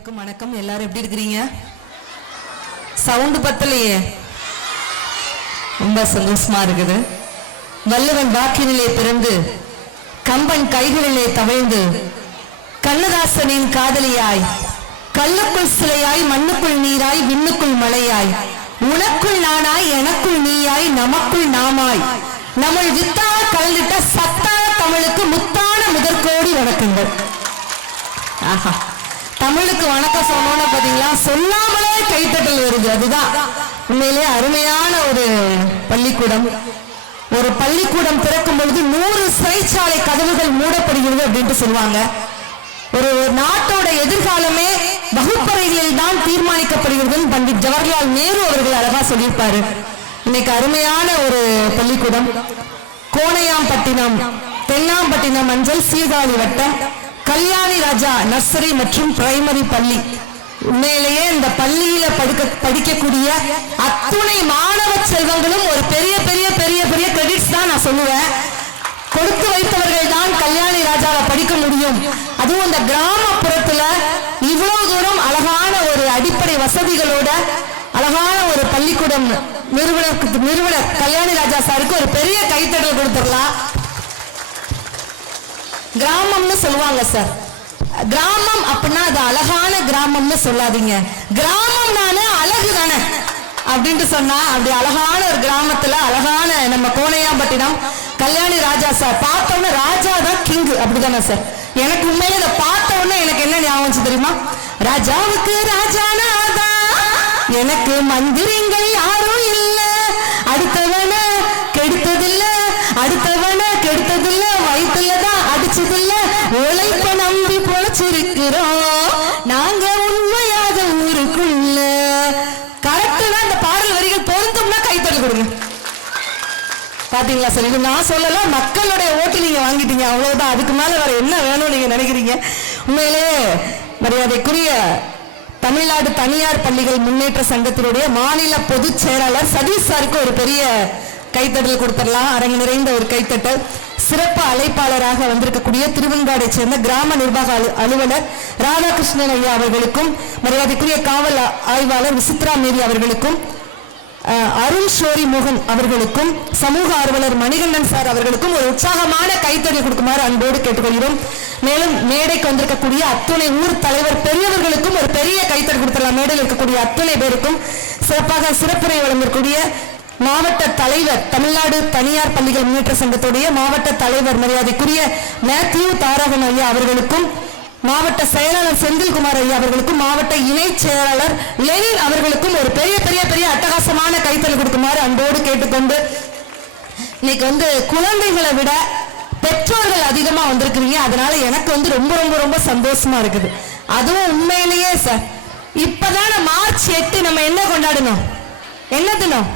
அனைவருக்கும் வணக்கம். எல்லாரும் எப்படி இருக்கிறீங்க? சவுண்ட் பத்தலையே, ரொம்ப சந்தோஷமா இருக்குது. வள்ளுவன் வாக்கினிலே பிறந்து கம்பன் கைகளிலே தவழ்ந்து கண்ணதாசனின் காதலியாய் கல்லுக்குள் சிலையாய் மண்ணுக்குள் நீராய் விண்ணுக்குள் மலையாய் உனக்குள் நானாய் எனக்குள் நீயாய் நமக்குள் நாமாய் நம்மள் வித்தாக கலந்துட்ட சத்தான தமிழுக்கு முத்தான முதற்கோடி வணக்கங்கள். ஆஹா, தமிழுக்கு வணக்கம் சொன்னோன்னு பாத்தீங்களா, சொல்லாமலே கைத்தட்டல் வருது. அதுதான் உண்மையிலே அருமையான ஒரு பள்ளிக்கூடம். ஒரு பள்ளிக்கூடம் திறக்கும் பொழுது 100 சிறைச்சாலை கதவுகள் மூடப்படுகிறது அப்படின்ட்டு சொல்லுவாங்க. ஒரு நாட்டோட எதிர்காலமே வகுப்பறைகளில் தான் தீர்மானிக்கப்படுகிறது பண்டிட் ஜவஹர்லால் நேரு அவர்கள் அழகா சொல்லியிருப்பாரு. இன்னைக்கு அருமையான ஒரு பள்ளிக்கூடம். கோணையாம்பட்டினம் தென்னாம்பட்டினம் அஞ்சல் சீர்காழி வட்டம் கல்யாணி ராஜா நர்சரி மற்றும் பிரைமரி பள்ளி. உண்மையிலேயே இந்த பள்ளியில படிக்கக்கூடிய அத்துணை மாணவ செல்வங்களும் ஒரு பெரிய பெரிய பெரிய பெரிய கிரெடிட்ஸ் தான் நான் சொல்லுவேன். கொடுத்து வைத்தவர்கள் தான் கல்யாணி ராஜாவை படிக்க முடியும். அதுவும் இந்த கிராமப்புறத்துல இவ்வளவு தூரம் அழகான ஒரு அடிப்படை வசதிகளோட அழகான ஒரு பள்ளிக்கூடம் நிறுவனர் கல்யாணி ராஜா சாருக்கு ஒரு பெரிய கைத்தட்டல் கொடுத்துடலாம். கிராமம்னு சொல்லுவாங்க சார். கிராமம் அப்படின்னா அது அழகான கிராமம்னு சொல்லாதீங்க. கிராமம் நானே அழகு தானே அப்படின்ட்டு சொன்னா, அப்படி அழகான ஒரு கிராமத்துல அழகான நம்ம கோணையாம்பட்டினம் கல்யாணி ராஜா சார் பார்த்தோன்னே ராஜா தான் கிங் அப்படிதானே சார். எனக்கு உண்மையில இதை பார்த்த உடனே எனக்கு என்ன ஞாபகம் தெரியுமா, ராஜாவுக்கு ராஜானாதான் எனக்கு மந்திரிங்கள் யாரும் இல்ல, அடுத்தவன கெடுத்ததில்ல அடுத்தவன கெடுத்ததில்ல வயிற்றுலதான் அடிச்சதில்ல உழைப்ப நம்பி பொழைச்சிருக்கிறோம் நாங்க உண்மையாக ஊருக்குள்ள. கரெக்டா இந்த பாடல் வரிகள் பொருந்தும்னா கைத்தட்டல் கொடுங்க. பாத்தீங்களா சார், இது நான் சொல்லல, மக்களுடைய ஓட்டு நீங்க வாங்கிட்டீங்க, அவ்வளவுதான். அதுக்கு மேல வேற என்ன வேணும் நீங்க நினைக்கிறீங்க? உண்மையிலே மரியாதைக்குரிய தமிழ்நாடு தனியார் பள்ளிகள் முன்னேற்ற சங்கத்தினுடைய மாநில பொதுச் செயலாளர் சதீஷ் சாருக்கு ஒரு பெரிய கைத்தட்டல் கொடுத்துடலாம். அரங்கு நிறைந்த ஒரு கைத்தட்டல். சிறப்பு அழைப்பாளராக வந்திருக்கக்கூடிய திருவெண்காடை சேர்ந்த கிராம நிர்வாக அலுவலர் ராதாகிருஷ்ணன் ஐயா அவர்களுக்கும், மரியாதைக்குரிய காவல் ஆய்வாளர் விசித்ரா மேரி அவர்களுக்கும், அருண் ஷோரி மோகன் அவர்களுக்கும், சமூக ஆர்வலர் மணிகண்டன் சார் அவர்களுக்கும் ஒரு உற்சாகமான கைத்தட்டல் கொடுக்குமாறு அன்போடு கேட்டுக்கொள்கிறோம். மேலும் மேடைக்கு வந்திருக்கக்கூடிய அத்துணை ஊர் தலைவர் பெரியவர்களுக்கும் ஒரு பெரிய கைத்தட்டல் கொடுத்துடலாம். மேடையில் இருக்கக்கூடிய அத்துணை பேருக்கும் சிறப்பாக சிறப்புரை வழங்கக்கூடிய மாவட்ட தலைவர் தமிழ்நாடு தனியார் பள்ளிகள் முன்னேற்ற சங்கத்துடைய மாவட்ட தலைவர் மரியாதைக்குரிய மேத்யூ தாரகன் ஐயா அவர்களுக்கும், மாவட்ட செயலாளர் செந்தில்குமார் ஐயா அவர்களுக்கும், மாவட்ட இணை செயலாளர் லெனின் அவர்களுக்கும் ஒரு பெரிய பெரிய பெரிய அட்டகாசமான கைத்தட்டல் கொடுக்குமாறு அன்போடு கேட்டுக்கொண்டு, இன்னைக்கு குழந்தைகளை விட பெற்றோர்கள் அதிகமா வந்திருக்கிறீங்க. அதனால எனக்கு ரொம்ப ரொம்ப ரொம்ப சந்தோஷமா இருக்குது. அதுவும் உண்மையிலேயே சார், இப்பதான் மார்ச் 8 நம்ம என்ன கொண்டாடணும்? என்ன தினம்?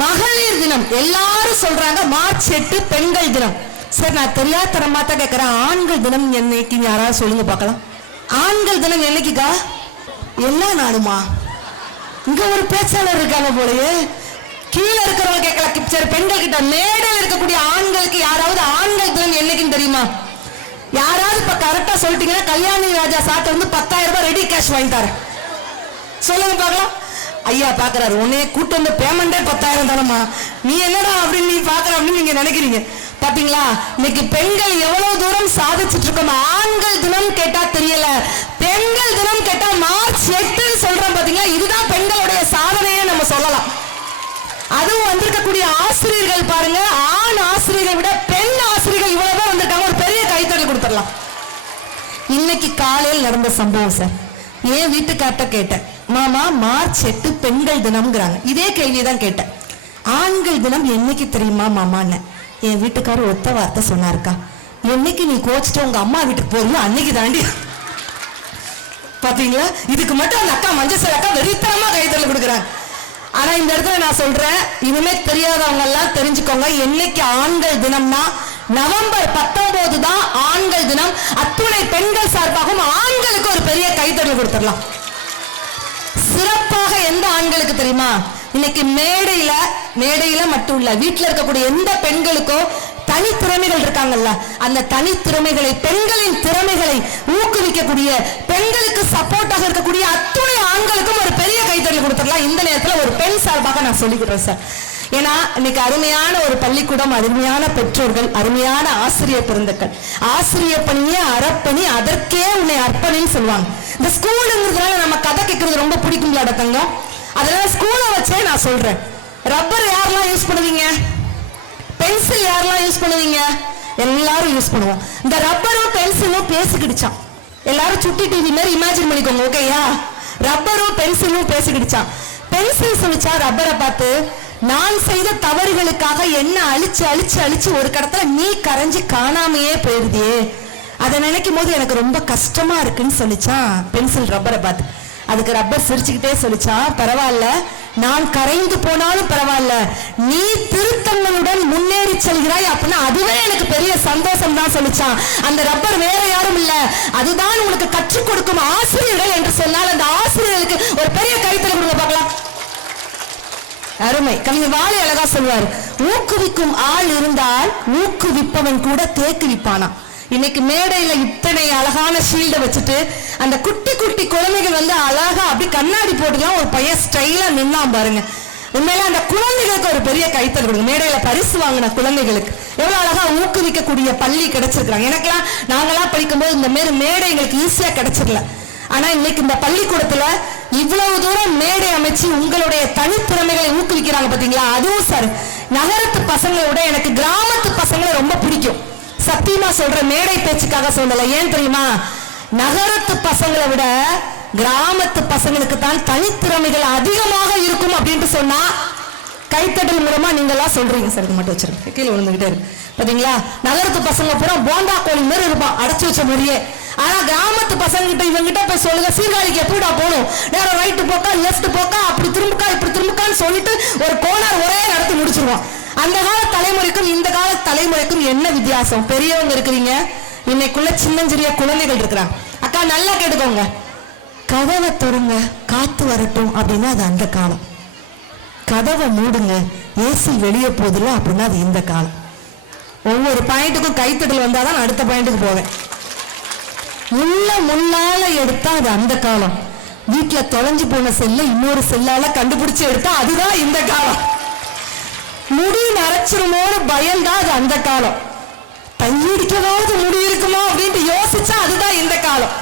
மகளிர் தினம். எல்லாரும் சொல்றாங்க மார்ச் 8 பெண்கள் தினம். சார், நான் தெரியாதரமா தான் கேட்கிறேன், ஆண்கள் தினம் என்னைக்கு யாராவது சொல்லுங்க பார்க்கலாம். ஆண்கள் தினம் என்னைக்குக்கா? எல்லா நாளுமா? இங்க ஒரு பேச்சாளர் இருக்காங்க போலயே, கீழே இருக்கிறவங்க கேட்கலாம். சரி, பெண்கள் கிட்ட மேடையில் இருக்கக்கூடிய ஆண்களுக்கு யாராவது ஆண்கள் தினம் என்னைக்குன்னு தெரியுமா? யாராவது இப்ப கரெக்டா சொல்லிட்டீங்கன்னா கல்யாணி ராஜா சாட்டை 10,000 ரூபாய் ரெடி கேஷ் வாங்கி தரேன். சொல்லுங்க பார்க்கலாம். ஐயா பாக்குறாரு, உன்னே கூட்டு வந்து பேமெண்டே 10,000 தானம்மா, நீ என்னடா அப்படின்னு நீ பாக்குற அப்படின்னு நீங்க நினைக்கிறீங்க. பாத்தீங்களா, இன்னைக்கு பெண்கள் எவ்வளவு தூரம் சாதிச்சுட்டு இருக்கோம். ஆண்கள் தினம் கேட்டா தெரியல, பெண்கள் தினம் கேட்டா மார்ச் 8 சொல்றோம். பாத்தீங்களா, இதுதான் பெண்களுடைய சாதனையே நம்ம சொல்லலாம். அதுவும் வந்திருக்கக்கூடிய ஆசிரியர்கள் பாருங்க, ஆண் ஆசிரியர்கள் விட பெண் ஆசிரியர்கள் இவ்வளவுதான் வந்திருக்காங்க. ஒரு பெரிய கைத்தட்டல் கொடுத்துடலாம். இன்னைக்கு காலையில் நடந்த சம்பவம் சார். ஏன் வீட்டுக்கார்ட்ட கேட்டேன், மாமா மார்ச் 8 பெண்கள் தினம்ங்கிறாங்க. இதே கேள்விதான் கேட்டேன், ஆண்கள் தினம் என்னைக்கு தெரியுமா மாமான்னு. என் வீட்டுக்காரர் ஒத்த வார்த்தை சொன்னாருக்கா, என்னைக்கு நீ கோச்சிட்டு உங்க அம்மா வீட்டுக்கு போறியோ அன்னைக்கு தாண்டி. பாத்தீங்களா, இதுக்கு மட்டும் அந்த அக்கா மஞ்சள் அக்கா வெறித்தனமா கைத்தட்டல் கொடுக்குறாங்க. ஆனா இந்த இடத்துல நான் சொல்றேன், இனிமே தெரியாதவங்க எல்லாம் தெரிஞ்சுக்கோங்க, என்னைக்கு ஆண்கள் தினம்னா நவம்பர் 19 தான் ஆண்கள் தினம். அத்துணை பெண்கள் சார்பாகவும் ஆண்களுக்கு ஒரு பெரிய கைத்தட்டல் கொடுத்துடலாம். சிறப்பாக எந்த ஆண்களுக்கு தெரியுமா? இன்னைக்கு மேடையில மட்டும் இல்ல, வீட்டுல இருக்கக்கூடிய எந்த பெண்களுக்கோ தனித்திறமைகள் இருக்காங்கல்ல, அந்த தனித்திறமைகளை, பெண்களின் திறமைகளை ஊக்குவிக்கக்கூடிய, பெண்களுக்கு சப்போர்ட்டாக இருக்கக்கூடிய அத்துணை ஆண்களுக்கும் ஒரு பெரிய கைத்தறி கொடுத்துடலாம். இந்த நேரத்தில் ஒரு பெண் சார்பாக நான் சொல்லிக்கிறேன் சார். ஏன்னா இன்னைக்கு அருமையான ஒரு பள்ளிக்கூடம், அருமையான பெற்றோர்கள், அருமையான ஆசிரியர் பெருந்தக்கள். ஆசிரியர் பணியே அறப்பணி, அதற்கே உன்னை அர்ப்பணின்னு சொல்லுவாங்க. இந்த ஸ்கூலுங்கிறதுனால நம்ம கதை கேட்கறது ரொம்ப பிடிக்கும்ல தங்கம். அதனால ஸ்கூலை வச்சே நான் சொல்றேன். ரப்பர் யாரெல்லாம் யூஸ் பண்ணுவீங்க? பென்சில் யாரெல்லாம் யூஸ் பண்ணுவீங்க? எல்லாரும் யூஸ் பண்ணுவோம். இந்த ரப்பரும் பென்சிலும் பேசிக்கிடுச்சான். எல்லாரும் சுட்டி டிவி மாதிரி இமேஜின் பண்ணிக்கோங்க, ஓகேயா? ரப்பரும் பென்சிலும் பேசிக்கிடுச்சான். பென்சில் சொல்லிச்சா ரப்பரை பார்த்து, நான் செய்த தவறுகளுக்காக என்ன அழிச்சு அழிச்சு அழிச்சு ஒரு கடத்துல நீ கரைஞ்சு காணாமையே போயிருதியே, அதை நினைக்கும் போது எனக்கு ரொம்ப கஷ்டமா இருக்குன்னு சொல்லிச்சான் பென்சில் ரப்பரை பார்த்து. அதுக்கு ரப்பர் சிரிச்சுக்கிட்டே சொல்லிச்சான், பரவாயில்ல, நான் கரைந்து போனாலும் பரவாயில்ல, நீ திருத்தங்களுடன் முன்னேறி செல்கிறாய் அப்படின்னா அதுவே எனக்கு பெரிய சந்தோஷம் தான் சொல்லிச்சான். அந்த ரப்பர் வேற யாரும் இல்ல, அதுதான் உங்களுக்கு கற்றுக் கொடுக்கும் ஆசிரியர்கள் என்று சொன்னால் அந்த ஆசிரியர்களுக்கு ஒரு பெரிய கைத்தறி கொடுங்க பார்க்கலாம். அருமை. கவிஞர் வாலி அழகா சொல்வார், ஊக்குவிக்கும் ஆள் இருந்தால் ஊக்குவிப்பவன் கூட தேக்குவிப்பானா. இன்னைக்கு மேடையில இத்தனை அழகான ஷீல்ட வச்சுட்டு அந்த குட்டி குட்டி குழந்தைகள் வந்து அழகா அப்படி கண்ணாடி போட்டுலாம் ஒரு பையன் ஸ்டைலா நின்னான் பாருங்க. உண்மையில அந்த குழந்தைகளுக்கு ஒரு பெரிய கைத்தறி கொடுங்க. மேடையில பரிசு வாங்கின குழந்தைகளுக்கு எவ்வளவு அழகா ஊக்குவிக்கக்கூடிய பள்ளி கிடைச்சிருக்காங்க. எனக்கெல்லாம் நாங்கெல்லாம் படிக்கும்போது இந்த மாதிரி மேடை எங்களுக்கு ஈஸியா கிடைச்சிடல. ஆனா இன்னைக்கு இந்த பள்ளிக்கூடத்துல இவ்வளவு தூரம் மேடை அமைச்சு உங்களுடைய தனித்திறமைகளை ஊக்குவிக்கிறாங்க பாத்தீங்களா. அதுவும் சார், நகரத்து பசங்களை விட எனக்கு கிராமத்து பசங்களை ரொம்ப பிடிக்கும். சத்தியமா சொல்ற, மேடை பேச்சுக்காக சொல்லல. ஏன் தெரியுமா? நகரத்து பசங்களை விட கிராமத்து பசங்களுக்கு தான் தனித்திறமைகள் அதிகமாக இருக்கும் அப்படின்ட்டு சொன்னா கைத்தட்டல் மூலமா நீங்க எல்லாம் சொல்றீங்க சார். இது மட்டும் வச்சிருக்கேன், கீழே விழுந்துகிட்டே இருக்கு பாத்தீங்களா. நகரத்து பசங்க பூரா போண்டா கோழி மாதிரி இருப்பான், அடைச்சு வச்ச மாதிரியே. ஆனா கிராமத்து பசங்க கிட்ட இவங்கிட்ட போய் சொல்லுங்க, சீர்காழிக்கு எப்படிடா போகணும், நேரம் ரைட்டு போக்கா லெஃப்ட் போக்கா, அப்படி திரும்புக்கா இப்படி திரும்புக்கான்னு சொல்லிட்டு ஒரு கோணர் ஒரே நடத்தி முடிச்சிருவான். அந்த கால தலைமுறைக்கும் இந்த கால தலைமுறைக்கும் என்ன வித்தியாசம்? பெரியவங்க இருக்கிறீங்க, இன்னைக்குள்ள சின்னஞ்சிறிய குழந்தைகள் இருக்கிறாங்க. அக்கா நல்லா கேட்டுக்கோங்க, கதவை தொடுங்க காத்து வரட்டும் அப்படின்னா அது அந்த காலம். கதவை மூடுங்க ஏசி வெளியே போதில்ல அப்படின்னா அது இந்த காலம். ஒவ்வொரு பாயிண்ட்டுக்கும் கைத்தட்டல் வந்தாதான் நான் அடுத்த பாயிண்ட்டுக்கு போவேன். முள்ளால எடுத்தா அது அந்த காலம். வீட்டுல தொலைஞ்சு போன செல்ல இன்னொரு செல்லால கண்டுபிடிச்சு எடுத்தா அதுதான் இந்த காலம். முடி நரைச்சிருமோன்னு பயந்தா அது அந்த காலம். தையடிக்கவாவது முடி இருக்குமோ அப்படின்ட்டு யோசிச்சா அதுதான் இந்த காலம்.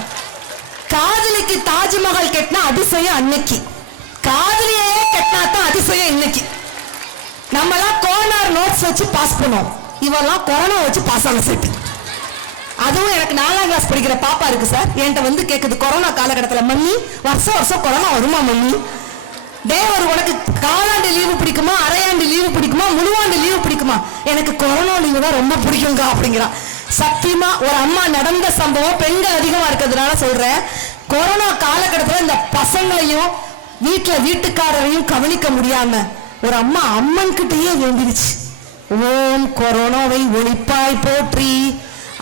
காதலிக்கு தாஜ்மஹால் கட்டினா அதிசயம் அன்னைக்கு, காதலியே கட்டினா தான் அதிசயம் இன்னைக்கு. நம்மலாம் கோனார் நோட்ஸ் வச்சு பாஸ் பண்ணோம், இவெல்லாம் கொரோனா வச்சு பாஸ் ஆன செட்டு. அதுவும் எனக்கு 4ஆம் கிளாஸ் படிக்கிற பாப்பா இருக்கு சார், என்கிட்ட வந்து கேக்குது கொரோனா காலகட்டத்தில், மம்மி வருஷம் வருஷம் கொரோனா வருமா மம்மி? தேவர் உனக்கு காலாண்டு லீவு பிடிக்குமா, அரையாண்டு லீவு பிடிக்குமா, முழுவாண்டு லீவு பிடிக்குமா? எனக்கு கொரோனா லீவு தான் ரொம்ப பிடிக்குங்க அப்படிங்கிறான். சத்தியமா ஒரு அம்மா நடந்த சம்பவம், பெண்கள் அதிகமா இருக்கிறதுனால சொல்றேன். கொரோனா காலகட்டத்தில் இந்த பசங்களையும் வீட்டுக்காரரையும் கவனிக்க முடியாம ஒரு அம்மா அம்மன் கிட்டயே வேண்டிருச்சு, ஓம் கொரோனாவை ஒழிப்பாய் போற்றி,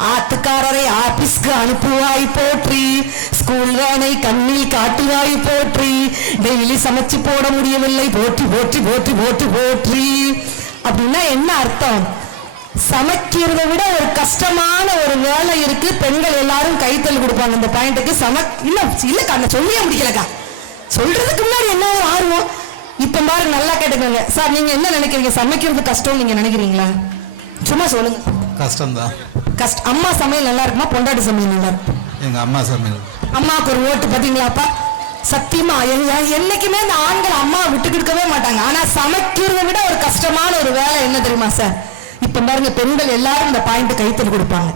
ஆத்துக்காரரை ஆபீஸ்க்கு அனுப்புவாய் போற்றி, ஸ்கூல் வேனை கண்ணில் காட்டுவாய் போற்றி, டெய்லி சமைச்சு போட முடியவில்லை போற்றி போற்றி போற்றி போற்றி போற்றி. அப்படின்னா என்ன அர்த்தம்? சமைக்கிறத விட ஒரு கஷ்டமான ஒரு வேலை இருக்கு. பெண்கள் எல்லாரும் கைத்தல் கொடுப்பாங்க இந்த பாயிண்ட்டுக்கு. இல்லக்கா நான் சொல்லியே முடியலக்கா, சொல்றதுக்கு முன்னாடி என்ன ஒரு ஆர்வம். இப்ப பாருங்க, நல்லா கேட்டுக்கோங்க சார். நீங்க என்ன நினைக்கிறீங்க? சமைக்கிறது கஷ்டம் நீங்க நினைக்கிறீங்களா? சும்மா சொல்லுங்க. கஷ்டம்தான். கஷ்டம். அம்மா சமையல் நல்லா இருக்குமா, பொண்டாட்டி சமையல் நல்லா இருக்கும்? எங்க அம்மா சமையல். அம்மாவுக்கு ஒரு ஓட்டு பாத்தீங்களாப்பா. சத்தியமா என்னைக்குமே இந்த ஆண்கள் அம்மா விட்டு கொடுக்கவே மாட்டாங்க. ஆனா சமைக்கிறத விட ஒரு கஷ்டமான ஒரு வேலை என்ன தெரியுமா சார்? இப்ப பாருங்க, பெண்கள் எல்லாரும் இந்த பாயிண்ட் கைத்தறி கொடுப்பாங்க.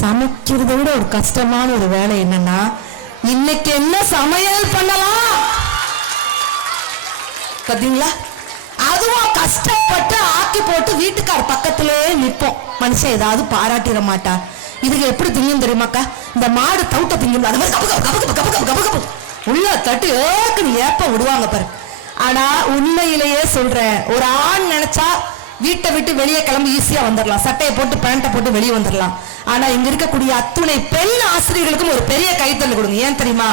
சமைக்கிறத விட ஒரு கஷ்டமான ஒரு வேலை என்னன்னா, இன்னைக்கு என்ன சமையல் பண்ணலாம் பாத்தீங்களா? அதுவும் கஷ்டப்பட்டு ஆக்கி போட்டு வீட்டுக்கார் பக்கத்திலே நிற்போம். மனுஷன் ஏதாவது பாராட்டிட மாட்டா. இதுக்கு எப்படி திங்கும் தெரியுமாக்கா? இந்த மாடு தவுட்ட திங்கும், அது மாதிரி உள்ள தட்டு ஏக்குன்னு ஏப்ப விடுவாங்க பாரு. ஆனா உண்மையிலேயே சொல்றேன், ஒரு ஆண் நினைச்சா வீட்டை விட்டு வெளியே கிளம்பி ஈஸியா வந்துடலாம், சட்டையை போட்டு பேண்ட்டை போட்டு வெளியே வந்துடலாம். ஆனா இங்க இருக்கக்கூடிய அத்துணை பெண் ஆசிரியர்களுக்கும் ஒரு பெரிய கைத்தல் கொடுங்க. ஏன் தெரியுமா?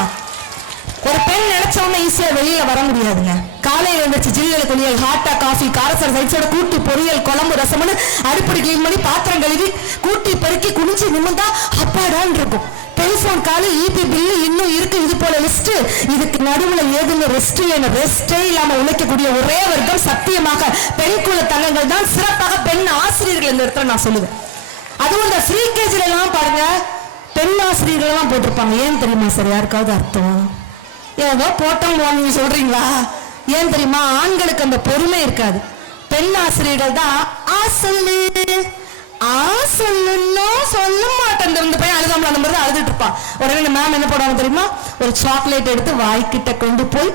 ஒரு பெண் நினைச்ச உடனே ஈஸியா வெளியில வர முடியாதுங்க. காலையில எழுந்திரிச்சு ஜில்லுல குளியல், ஹாட்டா காஃபி, காரசர் சைட்ஸோட கூட்டு பொரியல், குழம்பு, ரசம்னு அடுப்படி கிளீன் பண்ணி பாத்திரம் கழுவி கூட்டி பெருக்கி குனிஞ்சு நிமிந்தா அப்பாடான்னு இருக்கும். டெலிபோன் காலு, இபி பில்லு இன்னும் இருக்கு, இது போல லிஸ்ட். இதுக்கு நடுவுல ஏதுங்க ரெஸ்ட் இல்லைன்னு ரெஸ்டே இல்லாம உழைக்கக்கூடிய ஒரே வர்க்கம் சத்தியமாக பெண் குல தங்கங்கள் தான். சிறப்பாக பெண் ஆசிரியர்கள் இந்த இடத்துல நான் சொல்லுவேன். அதுவும் இந்த ஃப்ரீ கேஜில எல்லாம் பாருங்க பெண் ஆசிரியர்கள் எல்லாம் போட்டிருப்பாங்க. ஏன் தெரியுமா சார்? யாருக்காவது அர்த்தம்? ஏதோ போட்டோம் நீங்க சொல்றீங்களா? ஏன் தெரியுமா? ஆண்களுக்கு அந்த பொறுமை இருக்காது. பெண் ஆசிரியர்கள் தான் சொல்லு சொல்ல மாட்டேன். இந்த பையன் அழுதாமல் அந்த மாதிரி தான் அழுதுட்டு இருப்பான். உடனே மேம் என்ன போடுவாங்க தெரியுமா? ஒரு சாக்லேட் எடுத்து வாய்க்கிட்ட கொண்டு போய்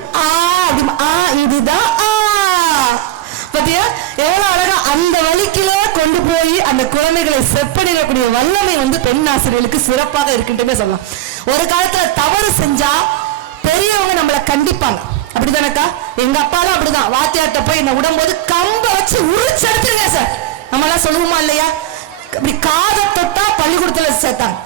இதுதான் பாத்தியா எவ்வளவு அழகா அந்த வழிக்கிலே கொண்டு போய் அந்த குழந்தைகளை செப்பனிடக்கூடிய வல்லமை பெண் ஆசிரியர்களுக்கு சிறப்பாக இருக்குன்னு சொல்லலாம். ஒரு காலத்துல தவறு செஞ்சா பெரியவங்க நம்மளை கண்டிப்பாங்க. அப்படிதானக்கா? எங்க அப்பாலாம் அப்படிதான். வாத்தியார்ட்ட போய் என்ன விடும்போது கம்ப வச்சு உரிச்சு எடுத்துருங்க சார். நம்ம எல்லாம் சொல்லுவோமா இல்லையா? அப்படி காதை தொட்டா பள்ளிக்கூடத்துல சேர்த்தாங்க.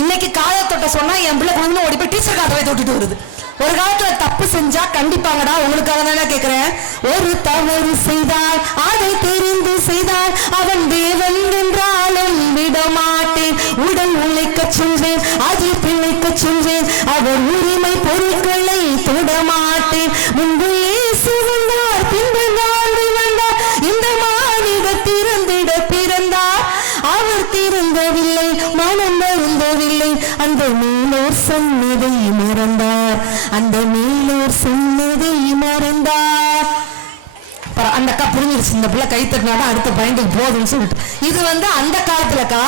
இன்னைக்கு காதை தொட்ட சொன்னா என் பிள்ளை குழந்தை ஓடி போய் டீச்சர் காதை தொட்டுட்டு வருது. ஒரு காலத்துல தப்பு செஞ்சா கண்டிப்பாங்கடா. உங்களுக்காக தானே கேட்கிறேன். ஒரு தவறு செய்தால் அதை தெரிந்து செய்தால் அவன் தேவன் என்றாலும் விடமாட்டேன். உடல் உழைக்க சொல்வேன், அது பிழைக்க சொல்வேன். அவர் உரிமை பொருட்களை தொடமாட்டேன். முன்பு இயேசு வந்தார், பின்பு நான் வந்தார். இந்த மாநில திறந்திட பிறந்தார். அவர் திருந்தவில்லை, மனம் வருந்தவில்லை. அந்த மேலோர் சொன்னதை மறந்தார். அந்த மேலோர் சொன்னதை மறந்தார். அந்த அக்கா புரிஞ்சிருச்சு. இந்த பிள்ளை கை தட்டினாதான் அடுத்த பயந்துக்கு போதுன்னு சொல்லிட்டு. இது அந்த காலத்துலக்கா.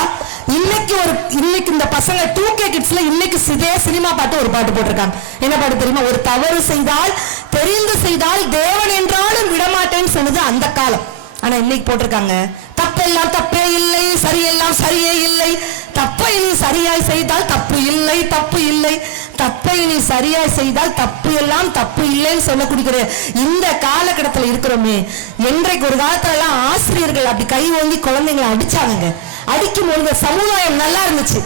இன்னைக்கு இந்த பசங்க 2K கிட்ஸ்ல இன்னைக்கு இதே சினிமா பாட்டு ஒரு பாட்டு போட்டிருக்காங்க. என்ன பாட்டு தெரியுமா? ஒரு தவறு செய்தால் தெரிந்து செய்தால் தேவன் என்றாலும் விடமாட்டேன்னு சொன்னது அந்த காலம். ஆனா இன்னைக்கு போட்டிருக்காங்க தப்பெல்லாம் தப்பே இல்லை, சரியெல்லாம் சரியே இல்லை. தப்பை நீ சரியாய் செய்தால் தப்பு இல்லை, தப்பு இல்லை. தப்பை நீ சரியாய் செய்தால் தப்பு எல்லாம் தப்பு இல்லைன்னு சொல்லக்கூடிய இந்த காலகட்டத்தில் இருக்கிறோமே. என்றைக்கு ஒரு காலத்துல எல்லாம் ஆசிரியர்கள் அப்படி கை ஓங்கி குழந்தைங்களை அடிச்சாங்க. அடிக்கும் பொழுது சமுதாயம் நல்லா இருந்துச்சு.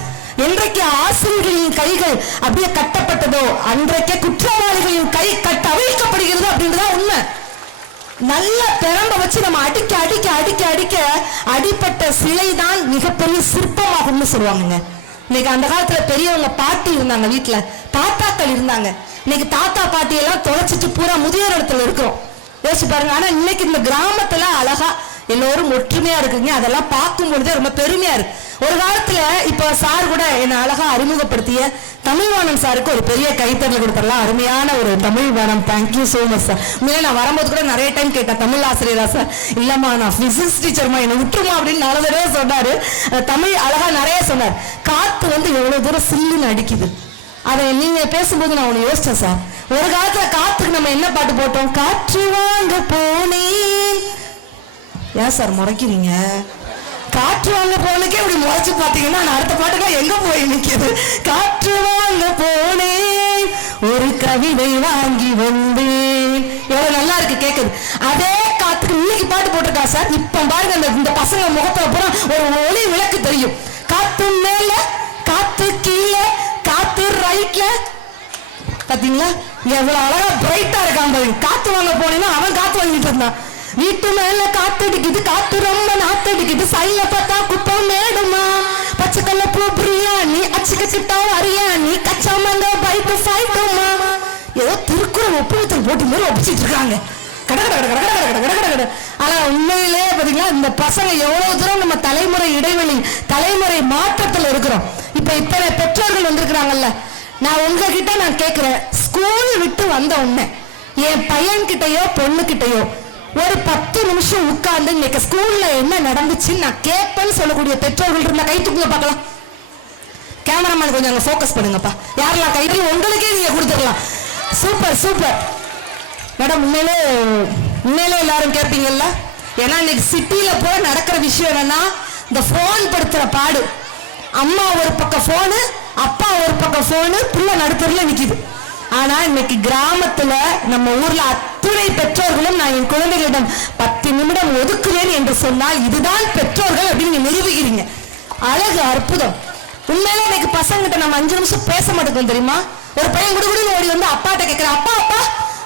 என்றைக்கு ஆசிரியர்களின் கைகள் அப்படியே கட்டப்பட்டதோ அன்றைக்கே குற்றவாளிகளின் கை அவிழ்க்கப்படுகிறது அப்படின்றதான் உண்மை. நல்ல பெரம்ப வச்சு நம்ம அடிக்க அடிக்க அடிக்க அடிக்க அடிப்பட்ட சிலை தான் மிகப்பெரிய சிற்பமாகும்னு சொல்லுவாங்க. இன்னைக்கு அந்த காலத்துல பெரியவங்க பாட்டி இருந்தாங்க, வீட்டுல தாத்தாக்கள் இருந்தாங்க. இன்னைக்கு தாத்தா பாட்டி எல்லாம் தொலைச்சிட்டு பூரா முதியோர் இடத்துல இருக்கிறோம். யோசிச்சு பாருங்க. ஆனா இன்னைக்கு இந்த கிராமத்துல அழகா எல்லோரும் ஒற்றுமையா இருக்குங்க. அதெல்லாம் பார்க்கும் பொழுதே ரொம்ப பெருமையா இருக்கு. ஒரு காலத்துல இப்ப சார் கூட என்ன அழகா அறிமுகப்படுத்திய தமிழ்வாணன் சாருக்கு ஒரு பெரிய கைத்தறல் கொடுத்துடலாம். அருமையான ஒரு Tamilvanan. Thank you so much sir. உண்மையிலே நான் வரும்போது கூட நிறைய டைம் கேட்டேன், தமிழ் ஆசிரியரா சார்? இல்லம்மா நான் பிசிக்ஸ் டீச்சர்மா, என்ன விட்டுருமா அப்படின்னு 4 தடவை சொன்னாரு. தமிழ் அழகா நிறைய சொன்னார். காத்து எவ்வளவு தூரம் சில்லுன்னு அடிக்குது. அதை நீங்க பேசும்போது நான் ஒண்ணு யோசிச்சேன் சார். ஒரு காலத்துல காத்துக்கு நம்ம என்ன பாட்டு போட்டோம்? காற்று வாங்க போனேன். ஏன் சார் முறைக்கிறீங்க? காற்று வாங்க போனக்கே இப்படி முறைச்சு பாத்தீங்கன்னா அடுத்த பாட்டுக்கா எங்க போய் நிக்குது? காற்று வாங்க போனேன், ஒரு கவிதை வாங்கி வந்தேன். எவ்வளவு நல்லா இருக்கு கேக்குது. அதே காத்துக்கு இன்னைக்கு பாட்டு போட்டிருக்கா சார். இப்ப பாருங்க இந்த பசங்க முகத்துல பூரா ஒரு ஒளி விளக்கு தெரியும். காத்து மேல, காத்து கீழே, காத்து ரைட்ல. பாத்தீங்களா எவ்வளவு அழகா பிரைட்டா இருக்கான் பாருங்க. காத்து வாங்க போனேன்னா அவன் காத்து வாங்கிட்டு இருந்தான். வீட்டு மேல காத்தடிக்குது, காத்து ரொம்ப நாத்தடிக்குது. சைல பார்த்தா குப்பம் மேடுமா, பச்சைக்கல்ல பூ பிரியாணி, அச்சுக்கிட்டா அரியாணி, கச்சா மங்க பைப்பு ஃபைட்டுமா. ஏதோ திருக்குறள் ஒப்புவித்தல் போட்டு மாதிரி ஒப்பிச்சிட்டு இருக்காங்க. ஆனா உண்மையிலே பாத்தீங்களா இந்த பசங்க எவ்வளவு தூரம் நம்ம தலைமுறை இடைவெளி, தலைமுறை மாற்றத்துல இருக்கிறோம். இப்ப இத்தனை பெற்றோர்கள் வந்திருக்கிறாங்கல்ல. நான் உங்ககிட்ட நான் கேட்கிறேன், ஸ்கூல் விட்டு வந்த உடனே என் பையன் கிட்டயோ பொண்ணு கிட்டயோ ஒரு 10 நிமிஷம் உட்கார்ந்து இன்னைக்கு ஸ்கூல்ல என்ன நடந்துச்சுன்னு நான் கேட்பேன்னு சொல்லக்கூடிய பெற்றோர்கள் இருந்தா கை தூக்குங்க பார்க்கலாம். கேமராமேன் கொஞ்சம் அங்க ஃபோக்கஸ் பண்ணுங்கப்பா. யாரெல்லாம் கை தூக்கி உங்களுக்கே நீங்க கொடுத்துடலாம். Super super madam. உண்மையிலே எல்லாரும் கேட்பீங்கல்ல. ஏன்னா இன்னைக்கு சிட்டியில போய் நடக்கிற விஷயம் என்னன்னா இந்த போன் படுத்துற பாடு. அம்மா ஒரு பக்கம் போனு, அப்பா ஒரு பக்கம் போனு, பிள்ளை நடுத்தருல நிக்குது. ஆனா இன்னைக்கு கிராமத்துல நம்ம ஊர்ல அத்துணை பெற்றோர்களும் நான் என் குழந்தைகளிடம் 10 நிமிடம் ஒதுக்குவேன் என்று சொன்னால் இதுதான் பெற்றோர்கள் அப்படின்னு நிரூபிக்கிறீங்க. அழகு, அற்புதம். உண்மையிலே இன்னைக்கு பசங்கிட்ட நம்ம 5 நிமிஷம் பேச மாட்டேங்குது தெரியுமா? ஒரு பையன் குடுகுடுன்னு ஓடி வந்து அப்பாட்ட கேட்கிற, அப்பா அப்பா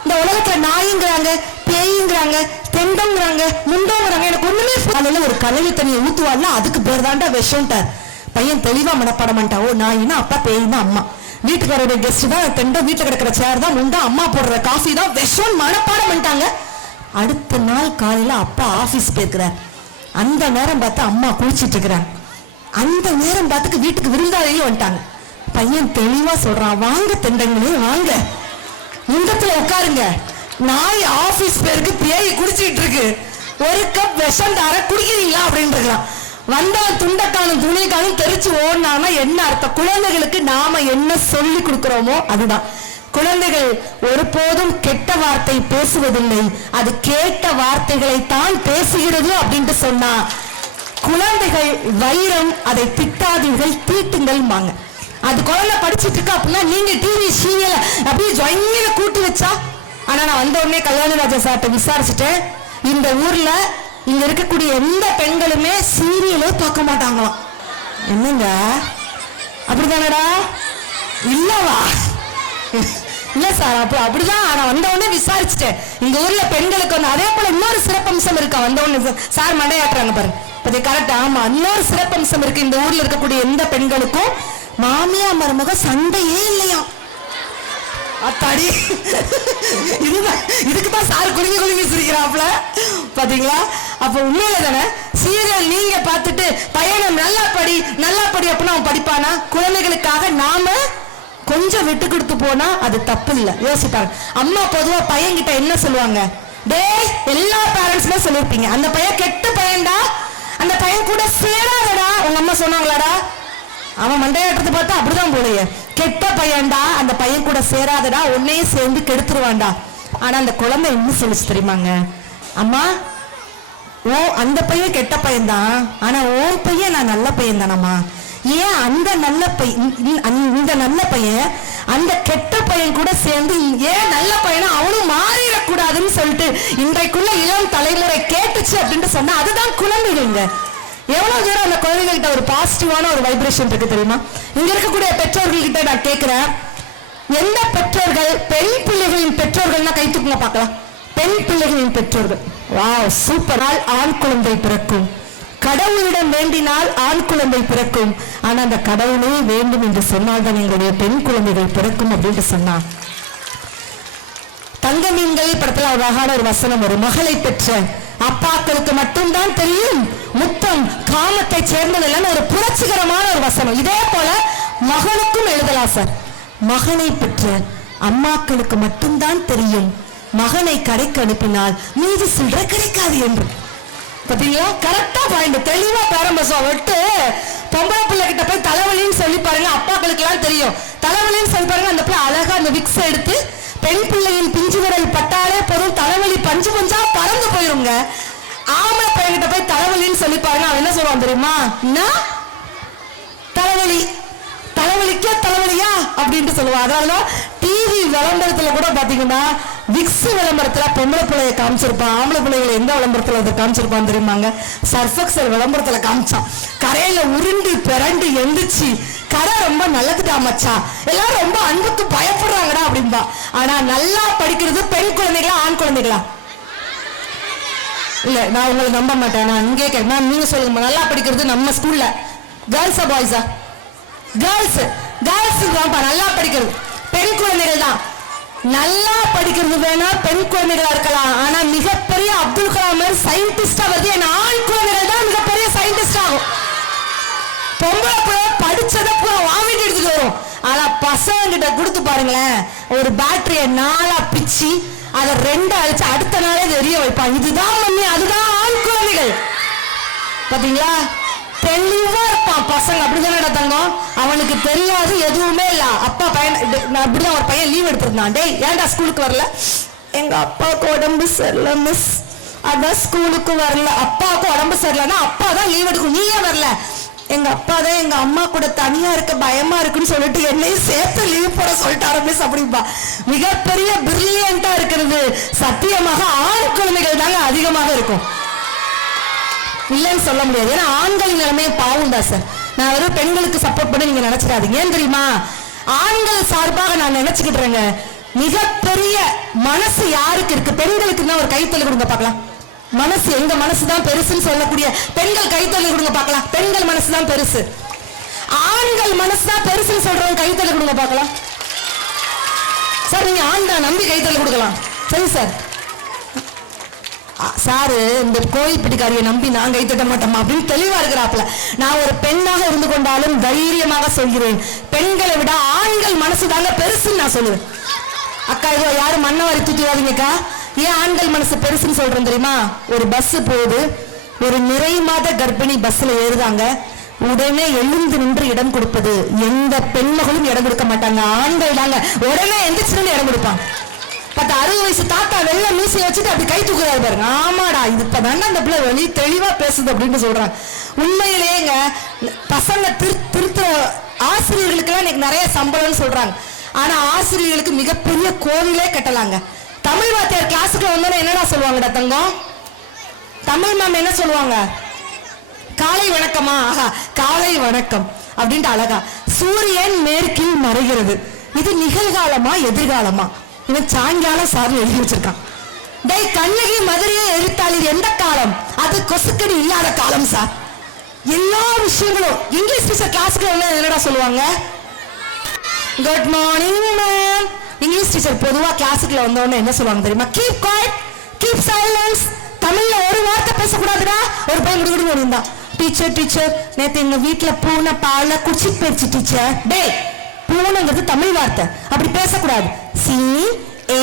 இந்த உலகத்துல நாய்ங்கிறாங்க, பேய்ங்கிறாங்க, தெண்டங்கிறாங்க, முண்டோங்கிறாங்க, எனக்கு ஒண்ணுமே அதனால ஒரு கலவி தண்ணியை ஊத்துவாள்ல, அதுக்கு பேர் தாண்டா விஷம்ட்டார். பையன் தெளிவா மனப்பாடம் பண்ணிட்டாவோ, நாயினா அப்பா, பேயினா அம்மா, வீட்டுக்காரோட கெஸ்ட் தான் தெண்டம், வீட்டுல கிடக்கிற சேர் தான் முண்டா, அம்மா போடுற காஃபி தான் விஷம் மனப்பாடம் பண்ணிட்டாங்க. அடுத்த நாள் காலையில அப்பா ஆபீஸ் போயிருக்கிறார். அந்த நேரம் பார்த்து அம்மா குளிச்சிட்டு இருக்கிறாங்க. அந்த நேரம் பார்த்துக்கு வீட்டுக்கு விருந்தாளியும் வந்துட்டாங்க. பையன் தெளிவா சொல்றான், வாங்க தெண்டங்களே வாங்க, முண்டத்துல உட்காருங்க, நாய் ஆபீஸ் பேருக்கு பேய் குடிச்சிட்டு இருக்கு, ஒரு கப் விஷம் தார குடிக்கிறீங்களா அப்படின்னு இருக்கலாம். வந்தவன் துண்டக்கானும் துணிக்கானும் தெரிச்சு ஓடினானா என்ன அர்த்தம்? குழந்தைகளுக்கு நாம என்ன சொல்லி கொடுக்கிறோமோ அதுதான். குழந்தைகள் ஒருபோதும் கெட்ட வார்த்தை பேசுவதில்லை, அது கேட்ட வார்த்தைகளை தான் பேசுகிறது அப்படின்ட்டு சொன்னா, குழந்தைகள் வைரம், அதை திட்டாதீர்கள் தீட்டுங்கள் வாங்க. அது குழந்தை படிச்சுட்டு இருக்கா அப்படின்னா நீங்க டிவி சீரியல் அப்படியே ஜொயில கூட்டி வச்சா. ஆனா நான் வந்த உடனே கல்யாணராஜா சார்ட்ட விசாரிச்சுட்டேன், இந்த ஊர்ல இங்க இருக்கக்கூடிய எந்த பெண்களுமே சீரியலே பார்க்க மாட்டாங்களாம். என்னங்க அப்படிதானடா? இல்லவா? இல்ல சார், அப்படிதான். நான் வந்த உடனே விசாரிச்சுட்டேன், இந்த ஊர்ல பெண்களுக்கு வந்து அதே போல இன்னொரு சிறப்பம்சம் இருக்கா. வந்த உடனே சார் மண்டையாட்டுறாங்க பாருங்க, அது கரெக்ட். ஆமா, இன்னொரு சிறப்பம்சம் இருக்கு. இந்த ஊர்ல இருக்கக்கூடிய எந்த பெண்களுக்கும் மாமியா மருமக சண்டையே இல்லையா. அத்தாடி, இதுக்குதான் சார் குலுங்கி குலுங்கி சிரிக்கிறாப்ல பாத்தீங்களா? அப்ப உண்மையில தானே சீரியல் நீங்க பார்த்துட்டு பையனை நல்லா படி அப்படின்னு அவன் படிப்பானா? குழந்தைகளுக்காக நாம கொஞ்சம் விட்டு கொடுத்து போனா அது தப்பு இல்லை. யோசிப்பாங்க. அம்மா பொதுவா பையன் கிட்ட என்ன சொல்லுவாங்க? டேய், எல்லா பேரண்ட்ஸ்மே சொல்லிருப்பீங்க, அந்த பையன் கெட்ட பையன்டா, அந்த பையன் கூட சேராதடா. உங்க அம்மா சொன்னாங்களாடா? அவன் மண்டையாட்டத்தை பார்த்தா அப்படிதான் போலையே, கெட்ட பையன்டா, அந்த பையன் கூட சேராதடா, உன்னையும் சேர்ந்து கெடுத்துருவான்டா. ஆனா அந்த குழந்தை என்ன சொல்லிச்சு தெரியுமாங்க? அம்மா, ஓ அந்த பையன் கெட்ட பையன் தான், ஆனா ஓ பையன் நான் நல்ல பையன் தானம்மா. ஏன் அந்த நல்ல பையன், இந்த நல்ல பையன் அந்த கெட்ட பையன் கூட சேர்ந்து ஏன் நல்ல பையனா அவனும் மாறிடக்கூடாதுன்னு சொல்லிட்டு இன்றைக்குள்ள இளம் தலைமுறை கேட்டுச்சு அப்படின்னு சொன்னா அதுதான் குழந்தைகள்ங்க. எவ்வளவு தூரம் அந்த குழந்தைகிட்ட ஒரு பாசிட்டிவான ஒரு வைப்ரேஷன் இருக்கு தெரியுமா? இங்க இருக்கக்கூடிய பெற்றோர்கள் கிட்ட நான் கேட்கிறேன், எந்த பெற்றோர்கள் பெண் பிள்ளைகளின் பெற்றோர்கள்னா கை தூக்குங்க பார்க்கலாம். பெண் பிள்ளைகளின் பெற்றோர்கள், வாவ் சூப்பர். ஆண் குழந்தை பிறக்கும், கடவுளிடம் வேண்டினால் ஆண் குழந்தை பிறக்கும், ஆனா அந்த கடவுளே வேண்டும் என்று சொன்னால் தான் எங்களுடைய பெண் குழந்தைகள் பிறக்கும் அப்படின்னு சொன்னா. தங்க மீன்கள் படத்துல ஒரு அழகான ஒரு வசனம் வரும், மகளை பெற்ற அப்பாக்களுக்கு மட்டும்தான் தெரியும் முத்தம் காமத்தை சேர்ந்ததில்லைன்னு ஒரு புரட்சிகரமான ஒரு வசனம். இதே போல மகனுக்கும் எழுதலாம் சார். மகனை பெற்ற அம்மாக்களுக்கு மட்டும்தான் தெரியும் மகனை கடைக்கு அனுப்பினால் மீது சில்லற கிடைக்காது என்று. பாத்தீங்களா? கரெக்டா பாயிண்ட், தெளிவா பேரம்பசம் விட்டு பொம்பளை பிள்ளை கிட்ட போய் தலைவலின்னு சொல்லி பாருங்க, அப்பாக்களுக்கு எல்லாம் தெரியும் தலைவலின்னு சொல்லி பாருங்க. அந்த பிள்ளை அழகா அந்த விக்ஸ் எடுத்து பெண் பிள்ளையின் பிஞ்சு விரல் பட்டாலே போதும் தலைவலி பஞ்சு பஞ்சா பறந்து போயிருங்க. ஆம்பளை பையன்கிட்ட போய் தலைவலின்னு சொல்லி பாருங்க, அவன் என்ன சொல்லுவான் தெரியுமா? தலைவலி, தலைவலிக்கே தலைவலியா அப்படின்ட்டு சொல்லுவான். அதனால டிவி விளம்பரத்துல கூட பாத்தீங்கன்னா விக்ஸ் விளம்பரத்துல பொம்பளை பிள்ளைய காமிச்சிருப்பான், ஆம்பளை பிள்ளைகளை எந்த விளம்பரத்துல அதை காமிச்சிருப்பான் தெரியுமாங்க? சர்ஃபெக்சல் விளம்பரத்துல காமிச்சான், கரையில உருண்டு பிறண்டு எந்திரிச்சு கடை ரொம்ப நல்லதுடா மச்சா, எல்லாரும் ரொம்ப அன்புக்கு பயப்படுறாங்கடா அப்படின்பா. ஆனா நல்லா படிக்கிறது பெண் குழந்தைகளா ஆண் குழந்தைகளா? இல்ல, நான் உங்களை நம்ப மாட்டேன். நான் இங்கே கேட்கிறேன், நீங்க சொல்லுங்க, நல்லா படிக்கிறது நம்ம ஸ்கூல்ல கேர்ள்ஸா பாய்ஸா? கேர்ள்ஸ். கேர்ள்ஸ் தான்ப்பா நல்லா படிக்கிறது, பெண் குழந்தைகள் தான். நல்லா படிக்கிறது வேணா பெண் குழந்தைகளா இருக்கலாம், ஆனா மிகப்பெரிய அப்துல் கலாம் சயின்டிஸ்டா வந்து என் ஆண் குழந்தைகள் தான் மிகப்பெரிய சயின்டிஸ்ட் ஆகும். பொம்பளை பிள்ளை படிச்சதை பூரா வாங்கிட்டு எடுத்துட்டு வரும். ஆனா பசங்க கிட்ட கொடுத்து பாருங்களேன், ஒரு பேட்டரிய 4 பிச்சு அதை 2 அழிச்சு அடுத்த நாளே தெரிய வைப்பான். இதுதான் மம்மி, அதுதான் ஆண் குழந்தைகள். பாத்தீங்களா? தெளிவா இருப்பான் பசங்க. அப்படிதானடா தங்கம்? அவனுக்கு தெரியாது எதுவுமே இல்ல. அப்பா பையன் அப்படிதான் ஒரு பையன் லீவ் எடுத்திருந்தான். டேய் ஏன்டா ஸ்கூலுக்கு வரல? எங்க அப்பாவுக்கு உடம்பு சரியில்லை மிஸ், அதான் ஸ்கூலுக்கு வரல. அப்பாவுக்கு உடம்பு சரியில்லைன்னா அப்பா தான் லீவ் எடுக்கும், நீ ஏன் வரல? எங்க அப்பா தான் எங்க அம்மா கூட தனியா இருக்க பயமா இருக்குன்னு சொல்லிட்டு என்னையும் சேர்த்து லீவ் போட சொல்லிட்டாரு மிஸ் அப்படின்பா. மிகப்பெரிய பிரில்லியண்டா இருக்கிறது சத்தியமாக ஆண் குழந்தைகள் தாங்க அதிகமாக இருக்கும், இல்லைன்னு சொல்ல முடியாது. ஏன்னா ஆண்களின் நிலைமையை பாவம் தான் சார். நான் வெறும் பெண்களுக்கு சப்போர்ட் பண்ணி நீங்க நினைச்சிடாதீங்க. ஏன் தெரியுமா, ஆண்கள் சார்பாக நான் நினைச்சுக்கிட்டுறேங்க, மிகப்பெரிய மனசு யாருக்கு இருக்கு? பெண்களுக்கு தான். ஒரு கைத்தொழில் கொடுங்க பார்க்கலாம். மனசு, எங்க மனசு தான் பெருசுன்னு சொல்லக்கூடிய பெண்கள் கைத்தொழில் கொடுங்க பார்க்கலாம். பெண்கள் மனசு தான் பெருசு. ஆண்கள் மனசு தான் பெருசுன்னு சொல்றவங்க கைத்தொழில் கொடுங்க பார்க்கலாம். சார் நீங்க ஆண் தான், நம்பி கைத்தொழில் கொடுக்கலாம். சரி சார். சாரு இந்த கோயில் பிடிக்காரியை நம்பி நான் கை தட்ட மாட்டோமா அப்படின்னு தெளிவா இருக்கிறாப்ல. நான் ஒரு பெண்ணாக இருந்து கொண்டாலும் தைரியமாக சொல்கிறேன், பெண்களை விட ஆண்கள் மனசு தாங்க பெருசுன்னு நான் சொல்லுவேன். அக்கா இதோ யாரும் மண்ணவாரி தூக்கிடாதீங்கக்கா. ஏன் ஆண்கள் மனசு பெருசுன்னு சொல்றேன் தெரியுமா? ஒரு பஸ் போகுது, ஒரு நிறை மாத கர்ப்பிணி பஸ்ல ஏறுதாங்க, உடனே எழுந்து நின்று இடம் கொடுப்பது எந்த பெண்மகளும் இடம் கொடுக்க மாட்டாங்க, ஆண்கள் தாங்க உடனே எந்திரிச்சு இடம் கொடுப்பாங்க. 60 வயசு தாத்தா வெள்ள மீசையை வச்சுட்டு அப்படி கை தூக்குறாரு பாருங்க. ஆமாடா, இது இப்பதான் அந்த பிள்ளை வெளி தெளிவா பேசுது அப்படின்னு சொல்றாங்க. உண்மையிலேங்க பசங்க திருத்த ஆசிரியர்களுக்கு எல்லாம் நிறைய சம்பளம்னு சொல்றாங்க. ஆனா ஆசிரியர்களுக்கு மிகப்பெரிய கோவிலே கட்டலாங்க. தமிழ் வாத்தியார் கிளாஸுக்கு வந்தோன்னா என்னடா சொல்லுவாங்கடா தங்கம்? தமிழ் மேம் என்ன சொல்லுவாங்க? காலை வணக்கமா? ஆஹா, காலை வணக்கம் அப்படின்ட்டு அழகா. சூரியன் மேற்கில் மறைகிறது. இது நிகழ்காலமா எதிர்காலமா? இவன் சாயங்காலம் சார் எழுதி வச்சிருக்கான். டேய் கண்ணகி மதுரையை எழுத்தாளி எந்த காலம்? அது கொசுக்கடி இல்லாத காலம் சார். எல்லா விஷயங்களும் இங்கிலீஷ் டீச்சர் கிளாஸ்க்கு என்னடா சொல்லுவாங்க? Good morning ma'am. English teacher பொதுவா கிளாஸுக்குள்ள வந்தோடனே என்ன சொல்லுவாங்க தெரியுமா? Keep quiet, keep silence. தமிழ்ல ஒரு வார்த்தை பேசக்கூடாதுடா. ஒரு பையன் குடுகுடுன்னு இருந்தான். டீச்சர் டீச்சர் நேத்து எங்க வீட்டுல பூனை பால குடிச்சிட்டு போயிடுச்சு டீச்சர். டேய், பூனைங்கிறது தமிழ் வார்த்தை, அப்படி பேசக்கூடாது. சி ஏ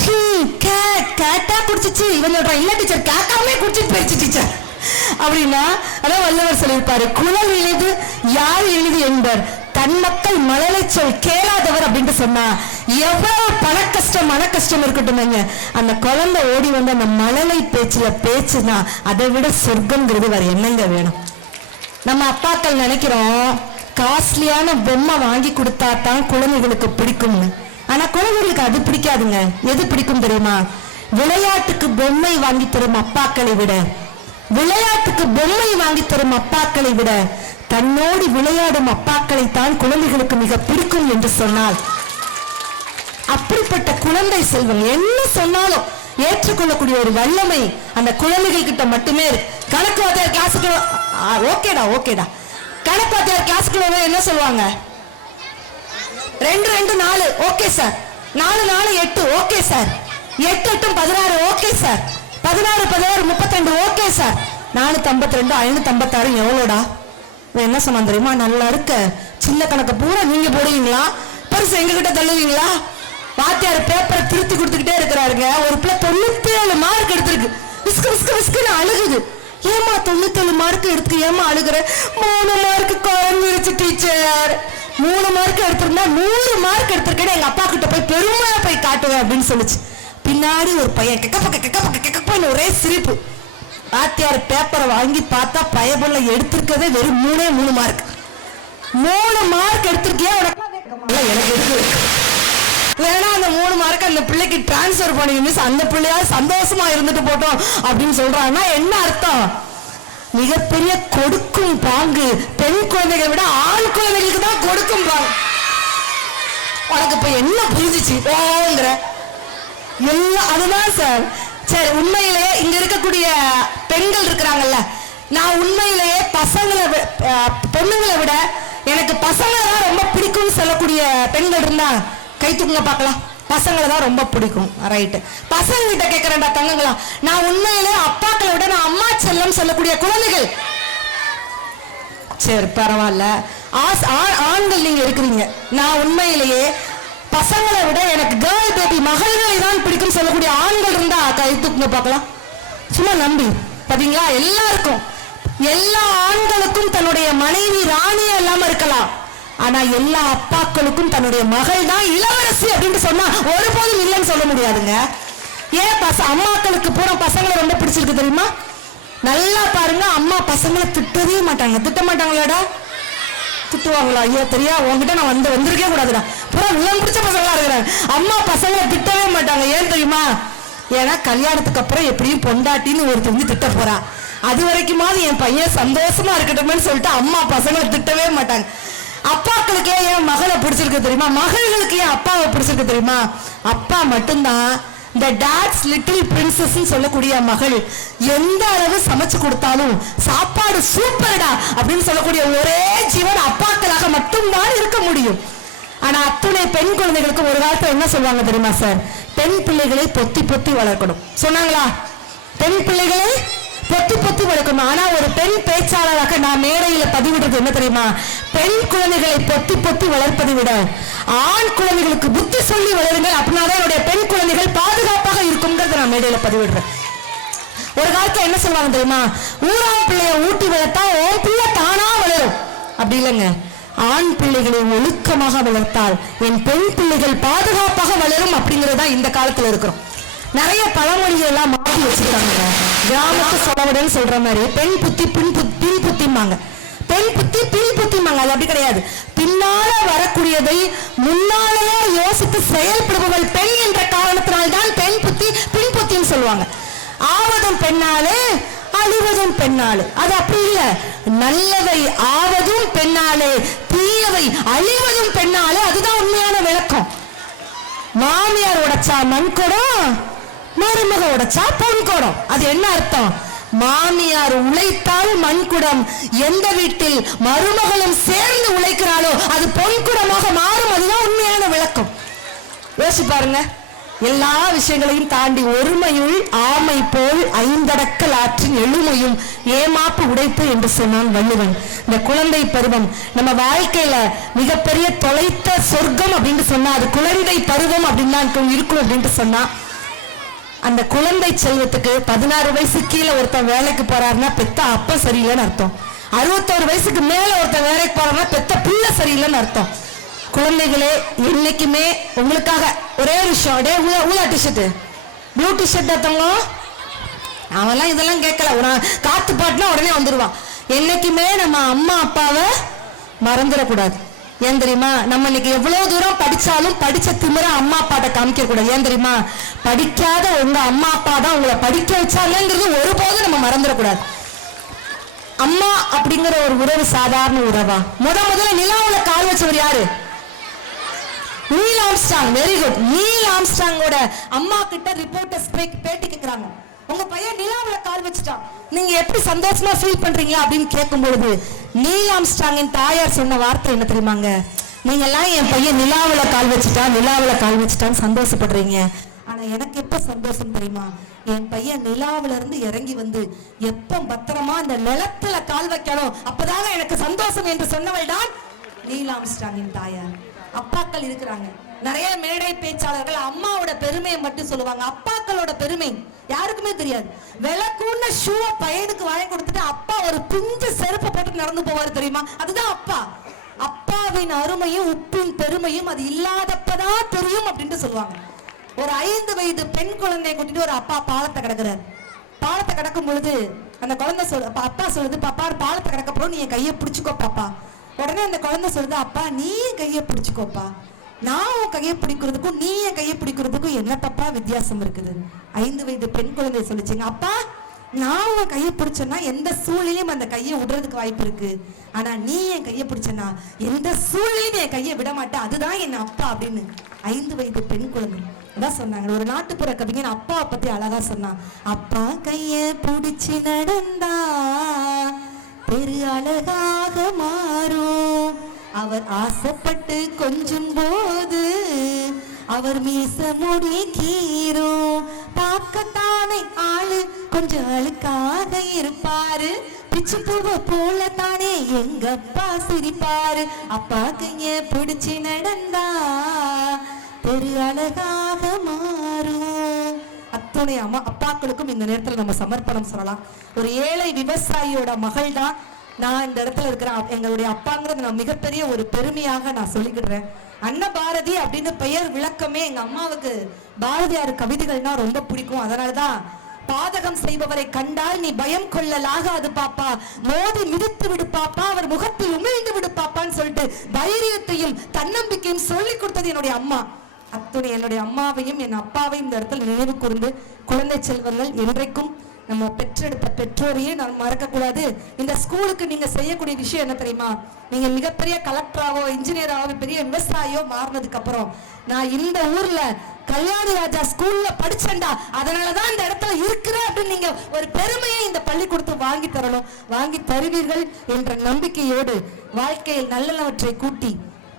டி கேட்டா குடிச்சிச்சு. இவன் சொல்றான் இல்ல டீச்சர் கேட்காமே குடிச்சிட்டு போயிடுச்சு டீச்சர் அப்படின்னா. அதான் வள்ளுவர் சொல்லியிருப்பாரு, குழல் இனிது யார் இனிது என்பர் தன் மக்கள் மழலை சொல் கேளாதவர் அப்படின்ட்டு சொன்னா. எவ்வளவு பண கஷ்டம் மன கஷ்டம் இருக்கட்டும், அந்த குழந்தை ஓடி வந்து அந்த மழலை பேச்சுல பேச்சுனா அதை விட சொர்க்கம்ங்கிறது வேற என்னங்க வேணும்? நம்ம அப்பாக்கள் நினைக்கிறோம் காஸ்ட்லியான பொம்மை வாங்கி கொடுத்தா தான் குழந்தைகளுக்கு பிடிக்கும்னு. ஆனா குழந்தைகளுக்கு அது பிடிக்காதுங்க. எது பிடிக்கும் தெரியுமா? விளையாட்டுக்கு பொம்மை வாங்கி தரும் அப்பாக்களை விட, விளையாட்டுக்கு பொம்மை வாங்கி தரும் அப்பாக்களை விட தன்னோடு விளையாடும் அப்பாக்களை தான் குழந்தைகளுக்கு மிக பிடிக்கும் என்று சொன்னால், அப்படிப்பட்ட குழந்தை செல்வம் என்ன சொன்னாலும் ஏற்றுக்கொள்ளக்கூடிய ஒரு வல்லமை அந்த குழந்தைகள் கிட்ட மட்டுமே இருக்கு. கணக்கு வாத்தியார் கிளாஸுக்கு ஓகேடா ஓகேடா கணக்கு வாத்தியார் கிளாஸுக்குள்ள என்ன சொல்லுவாங்க? 2 2 4 okay sir, 4 4 8 okay sir, 8 8 16 okay sir, 16 16 32 okay sir, 452 556 எவ்வளோடா? என்ன சொன்னா தெரியுமா? நல்லா இருக்க சின்ன கணக்கு பூரா நீங்க போடுவீங்களா, பெருசு எங்ககிட்ட தள்ளுவீங்களா? வாத்தியார் பேப்பரை திருத்தி கொடுத்துக்கிட்டே இருக்கிறாருங்க. ஒரு பிள்ளை 97 மார்க் எடுத்திருக்கு. விஸ்கு விஸ்கு விஸ்குன்னு அழுகுது. ஏமா 97 மார்க் எடுத்து ஏமா அழுகுற? 3 மார்க் குறைஞ்சிருச்சு டீச்சர். 3 மார்க் எடுத்திருந்தா 100 மார்க் எடுத்திருக்கேன்னு எங்க அப்பா கிட்ட போய் பெருமையா போய் காட்டுவேன் அப்படின்னு சொல்லிச்சு. பின்னாடி ஒரு பையன் கெக்கப்பன்னு ஒரே சிரிப்பு. வாத்தியார் பேப்பரை வாங்கி பார்த்தா பயபுள்ள எடுத்திருக்கதே வெறும் 3 மார்க். 3 மார்க் எடுத்திருக்கியா? எனக்கு இருக்கு. வேணா அந்த 3 மார்க் அந்த பிள்ளைக்கு டிரான்ஸ்பர் பண்ணி மிஸ், அந்த பிள்ளையா சந்தோஷமா இருந்துட்டு போட்டோம் அப்படின்னு சொல்றாங்கன்னா என்ன அர்த்தம்? மிகப்பெரிய கொடுக்கும் பாங்கு பெண் குழந்தைகளை விட ஆண் குழந்தைகளுக்கு தான் கொடுக்கும் பாங்கு. உனக்கு இப்ப என்ன புரிஞ்சிச்சு போங்கிற எல்லாம் அதுதான் சார். சரி, உண்மையிலேயே இங்க இருக்கக்கூடிய பெண்கள் இருக்கிறாங்கல்ல, நான் உண்மையிலேயே பொண்ணுங்களை விட எனக்கு பசங்களை தான் ரொம்ப பிடிக்கும்னு சொல்லக்கூடிய பெண்கள் இருந்தா கை தூக்குங்க பார்க்கலாம். பசங்களை தான் ரொம்ப பிடிக்கும். ரைட்டு, பசங்க கிட்ட கேட்கிறேன்டா தங்கங்களா, நான் உண்மையிலே அப்பாக்களை விட நான் அம்மா செல்லம் சொல்லக்கூடிய குழந்தைகள். சரி பரவாயில்ல, ஆண்கள் நீங்க இருக்கிறீங்க. நான் உண்மையிலேயே பசங்களை விட எனக்கு கேர்ள் பேபி மகள்களை தான் பிடிக்கும் சொல்லக்கூடிய ஆண்கள் இருந்தா கை தூக்குங்க பார்க்கலாம். சும்மா நம்பி பாத்தீங்களா? எல்லாருக்கும், எல்லா ஆண்களுக்கும் தன்னுடைய மனைவி ராணியா இல்லாம இருக்கலாம், ஆனா எல்லா அப்பாக்களுக்கும் தன்னுடைய மகள் தான் இளவரசி அப்படின்னு சொன்னா ஒருபோதும் இல்லைன்னு சொல்ல முடியாதுங்க. ஏன் அம்மாக்களுக்கு பூரா பசங்களை ரொம்ப பிடிச்சிருக்கு தெரியுமா? நல்லா பாருங்க, அம்மா பசங்களை திட்டவே மாட்டாங்க. திட்ட மாட்டாங்களாடா? திட்டுவாங்களா? ஐயோ தெரியா, உங்ககிட்ட நான் வந்திருக்கே கூடாதுடா. பூரா உள்ளம் பிடிச்ச பசங்களா இருக்கிறாங்க. அம்மா பசங்களை திட்டவே மாட்டாங்க. ஏன் தெரியுமா? ஏன்னா கல்யாணத்துக்கு அப்புறம் எப்படியும் பொண்டாட்டின்னு ஒருத்தர் திட்ட போறா. அது வரைக்குமாவது என் பையன் சந்தோஷமா இருக்கட்டும்னு சொல்லிட்டு அம்மா பசங்களை திட்டவே மாட்டாங்க. அப்பாக்களுக்கு ஏன் மகளை பிடிச்சிருக்கு தெரியுமா? மகள்களுக்கு ஏன் அப்பாவை பிடிச்சிருக்கு தெரியுமா? அப்பா மட்டும்தான் இந்த டாட்ஸ் லிட்டில் பிரின்சஸ் சொல்லக்கூடிய மகள் எந்த அளவு சமைச்சு கொடுத்தாலும் சாப்பாடு சூப்பர்டா அப்படின்னு சொல்லக்கூடிய ஒரே ஜீவன் அப்பாக்களாக மட்டும்தான் இருக்க முடியும். ஆனா அத்துணை பெண் குழந்தைகளுக்கு ஒரு காலத்துல என்ன சொல்லுவாங்க தெரியுமா சார்? பெண் பிள்ளைகளை பொத்தி பொத்தி வளர்க்கணும் சொன்னாங்களா? பெண் பிள்ளைகளை பொத்தி பொத்தி வளர்க்கணும். ஆனா ஒரு பெண் பேச்சாளராக நான் மேடையில பதிவிடுறது என்ன தெரியுமா? பெண் குழந்தைகளை பொத்தி பொத்தி வளர்ப்பதை விட ஆண் குழந்தைகளுக்கு புத்தி சொல்லி வளருங்கள், அப்படின்னாதான் என்னுடைய பெண் குழந்தைகள் பாதுகாப்பாக இருக்குங்கிறத நான் மேடையில பதிவிடுறேன். ஒரு காலத்துல என்ன சொல்லுவாங்க தெரியுமா? ஊராம் பிள்ளைய ஊட்டி வளர்த்தா உன் பிள்ளை தானா வளரும். அப்படி இல்லைங்க, ஆண் பிள்ளைகளை ஒழுக்கமாக வளர்த்தால் என் பெண் பிள்ளைகள் பாதுகாப்பாக வளரும் அப்படிங்கறதா இந்த காலத்துல இருக்கிறோம். நிறைய பழமொழிகள் எல்லாம் மாற்றி வச்சிருக்காங்க. கிராமத்து சொலவுடன் சொல்ற மாதிரி பெண் புத்தி பின் புத்திமாங்க, பெண் புத்தி பின் புத்திமாங்க. அது அப்படி கிடையாது. பின்னால வரக்கூடியதை முன்னாலேயே யோசித்து செயல்படுபவள் பெண் என்ற காரணத்தினால்தான் பெண் புத்தி பின் புத்தின்னு சொல்லுவாங்க. ஆவதும் பெண்ணாலே அழிவதும் பெண்ணாலே. அது அப்படி இல்லை. நல்லவை ஆவதும் பெண்ணாலே, தீயவை அழிவதும் பெண்ணாலே. அதுதான் உண்மையான விளக்கம். மாமியார் உடைச்சா மண்குடம், மருமக உடைச்சா பொன்குடம். அது என்ன அர்த்தம்? மாமியார் உழைத்தால் மண்குடம், எந்த வீட்டில் மருமகளும் சேர்ந்து உழைக்கிறாளோ அது பொன்குடமாக மாறும். அதுதான் உண்மையான விளக்கம். யோசிச்சு பாருங்க. எல்லா விஷயங்களையும் தாண்டி ஒருமையுள் ஆமை போல் ஐந்தடக்கல் ஆற்றின் எழுமையும் ஏமாப்பு உடைப்பு என்று சொன்னான் வள்ளுவன். இந்த குழந்தை பருவம் நம்ம வாழ்க்கையில மிகப்பெரிய தொலைத்த சொர்க்கம் அப்படின்னு சொன்னா அது குழந்தை பருவம் அப்படின்னு தான் இருக்கும் அப்படின்ட்டு சொன்னா, அந்த குழந்தை செல்வத்துக்கு 16 வயசு கீழே ஒருத்தன் வேலைக்கு போறாருன்னா பெத்த அப்பா சரியில்லைன்னு அர்த்தம். 61 வயசுக்கு மேல ஒருத்தன் வேலைக்கு போறாருன்னா பெத்த பிள்ளை சரியில்லைன்னு அர்த்தம். குழந்தைகளே, இன்னைக்குமே உங்களுக்காக ஒரே விஷயம். டே ஊதா டிஷர்ட் ப்ளூ டிஷர்ட் தத்தவங்க அவெல்லாம் இதெல்லாம் கேட்கல. காத்து பாட்டுனா உடனே வந்துடுவான். என்னைக்குமே நம்ம அம்மா அப்பாவை மறந்துடக்கூடாது. ஏன் தெரியுமா? நம்ம இன்னைக்கு எவ்வளவு தூரம் படிச்சாலும் படிச்ச திமிர அம்மா அப்பாட்ட காமிக்க கூடாது. ஏன் தெரியுமா? படிக்காத உங்க அம்மா அப்பா தான் உங்களை படிக்க வச்சாங்கிறது ஒருபோதும் நம்ம மறந்துடக்கூடாது. அம்மா அப்படிங்கிற ஒரு உறவு சாதாரண உறவா? முதல்ல நிலாவுல கால் வச்சவர் யாரு? Neil Armstrong. Very good. Neil ஆம்ஸ்ட்ராங்கோட அம்மா கிட்ட ரிப்போர்ட்டர்ஸ் பேட்டி கேட்கிறாங்க, உங்க பையன் நிலாவுல கால் வச்சுட்டான், நீங்க எப்படி சந்தோஷமா ஃபீல் பண்றீங்க அப்படின்னு கேட்கும்பொழுது நீல் ஆம்ஸ்ட்ராங்கின் தாயார் சொன்ன வார்த்தை என்ன தெரியுமாங்க? நீங்க எல்லாம் என் பையன் நிலாவுல கால் வச்சுட்டான்னு சந்தோஷப்படுறீங்க. ஆனா எனக்கு எப்ப சந்தோஷம் தெரியுமா? என் பையன் நிலாவில இருந்து இறங்கி வந்து எப்ப பத்திரமா அந்த நிலத்துல கால் வைக்கணும் அப்பதாங்க எனக்கு சந்தோஷம் என்று சொன்னவள் தான் நீல் ஆம்ஸ்ட்ராங்கின் தாயார். அப்பாக்கள் இருக்கிறாங்க. நிறைய மேடை பேச்சாளர்கள் அம்மாவோட பெருமையை மட்டும் சொல்லுவாங்க. அப்பாக்களோட பெருமை யாருக்குமே தெரியாது. விளக்குன்னு ஷூவை பையனுக்கு வாங்கி கொடுத்துட்டு அப்பா ஒரு பிஞ்சு செருப்பை போட்டு நடந்து போவாரு தெரியுமா? அதுதான் அப்பா. அப்பாவின் அருமையும் உப்பின் பெருமையும் அது இல்லாதப்பதான் தெரியும் அப்படின்ட்டு சொல்லுவாங்க. ஒரு 5 வயது பெண் குழந்தையை கூட்டிட்டு ஒரு அப்பா பாலத்தை கிடக்குறாரு. பாலத்தை கிடக்கும் பொழுது அந்த குழந்தை அப்பா சொல்லுது, பாப்பா பாலத்தை கிடக்கப்புறம் நீ என் கையை பிடிச்சுக்கோ பாப்பா. உடனே அந்த குழந்தை சொல்லுது, அப்பா நீ என் கையை பிடிச்சுக்கோப்பா. நான் உன் கையை பிடிக்கிறதுக்கும் நீ என் கையை பிடிக்கிறதுக்கும் என்ன பாப்பா வித்தியாசம் இருக்குது? 5 வயது பெண் குழந்தை சொல்லிச்சுங்க, அப்பா நான் உன் கையை பிடிச்சேன்னா எந்த சூழ்நிலையும் அந்த கையை விடுறதுக்கு வாய்ப்பு இருக்கு. ஆனா நீ என் கையை பிடிச்சனா எந்த சூழ்நிலையும் என் கையை விட மாட்டேன், அதுதான் என் அப்பா அப்படின்னு 5 வயது பெண் குழந்தை அதான் சொன்னாங்க. ஒரு நாட்டுப்புற கவிஞன் அப்பாவை பத்தி அழகா சொன்னான். அப்பா கைய பிடிச்சு நடந்தா பெரு அழகாக மாறும், அவர் ஆசைப்பட்டு கொஞ்சும் போது அவர் மீச முடி கீரும், பார்க்கத்தானே ஆளு கொஞ்சம் அழுக்காக இருப்பாரு, பிச்சு பூவ போல தானே எங்க அப்பா சிரிப்பாரு, அப்பா கைய பிடிச்சு நடந்தா பெரு அழகாக மாறும். அத்துணை அப்பாக்களுக்கும் இந்த நேரத்தில் நம்ம சமர்ப்பணம் சொல்லலாம். ஒரு ஏழை விவசாயியோட மகள் தான் நான் இந்த இடத்துல இருக்கிறேன். எங்களுடைய அப்பாங்கிறது நான் மிகப்பெரிய ஒரு பெருமையாக நான் சொல்லிக்கிடுறேன். அன்னபாரதி அப்படின்னு பெயர் விளக்கமே எங்க அம்மாவுக்கு பாரதியார் கவிதைகள்னா ரொம்ப பிடிக்கும். அதனாலதான் பாதகம் செய்பவரை கண்டால் நீ பயம் கொள்ளலாகாது பாப்பா, மோதி மிதித்து விடு பாப்பா, அவர் முகத்தில் உமிழ்ந்து விடு பாப்பான்னு சொல்லிட்டு தைரியத்தையும் தன்னம்பிக்கையும் சொல்லி கொடுத்தது என்னுடைய அம்மா. அத்துணை என்னுடைய அம்மாவையும் என் அப்பாவையும் இந்த இடத்துல நினைவு கூர்ந்து குழந்தை செல்வங்கள் என்றைக்கும் நம்ம பெற்றெடுத்த பெற்றோரையே நாம் மறக்கக்கூடாது. இந்த ஸ்கூலுக்கு நீங்க செய்யக்கூடிய விஷயம் என்ன தெரியுமா? நீங்க மிகப்பெரிய கலெக்டராவோ இன்ஜினியராவோ பெரிய விவசாயியோ மாறினதுக்கு அப்புறம் நான் இந்த ஊர்ல கல்யாணி ராஜா ஸ்கூல்ல படிச்சேன்டா, அதனாலதான் இந்த இடத்துல இருக்கிறேன் அப்படின்னு நீங்க ஒரு பெருமையை இந்த பள்ளிக்கூடத்தை வாங்கி தரணும். வாங்கி தருவீர்கள் என்ற நம்பிக்கையோடு வாழ்க்கையில் நல்லவற்றை கூட்டி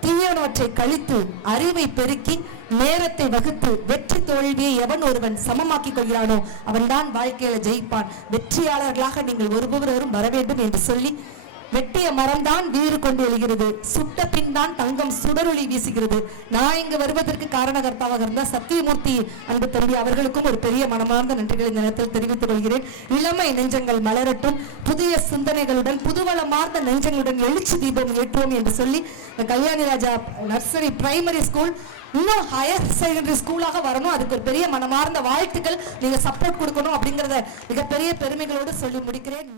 தீயவற்றை கழித்து அறிவை பெருக்கி நேரத்தை வகுத்து வெற்றி தோல்வியை எவன் ஒருவன் சமமாக்கி கொள்கிறானோ அவன் தான் வாழ்க்கையில ஜெயிப்பான். வெற்றியாளர்களாக நீங்கள் ஒருவரும் வர வேண்டும் என்று சொல்லி, வெட்டிய மரம் தான் வீறு கொண்டு எழுகிறது, சுட்ட பின் தான் தங்கம் சுடரொளி வீசுகிறது. நான் இங்கு வருவதற்கு காரணகர்த்தாவாக இருந்த சத்தியமூர்த்தி அன்பு தம்பி அவர்களுக்கும் ஒரு பெரிய மனமார்ந்த நன்றிகளை இந்த நேரத்தில் தெரிவித்துக் கொள்கிறேன். இளமை நெஞ்சங்கள் மலரட்டும், புதிய சிந்தனைகளுடன் புதுவளமார்ந்த நெஞ்சங்களுடன் எழுச்சி தீபம் ஏற்றுவோம் என்று சொல்லி கல்யாணி ராஜா நர்சரி பிரைமரி ஸ்கூல் இன்னும் ஹையர் செகண்டரி ஸ்கூலாக வரணும். அதுக்கு ஒரு பெரிய மனமார்ந்த வாழ்த்துக்கள். நீங்க சப்போர்ட் கொடுக்கணும் அப்படிங்கறத மிகப்பெரிய பெருமைகளோடு சொல்லி முடிக்கிறேன்.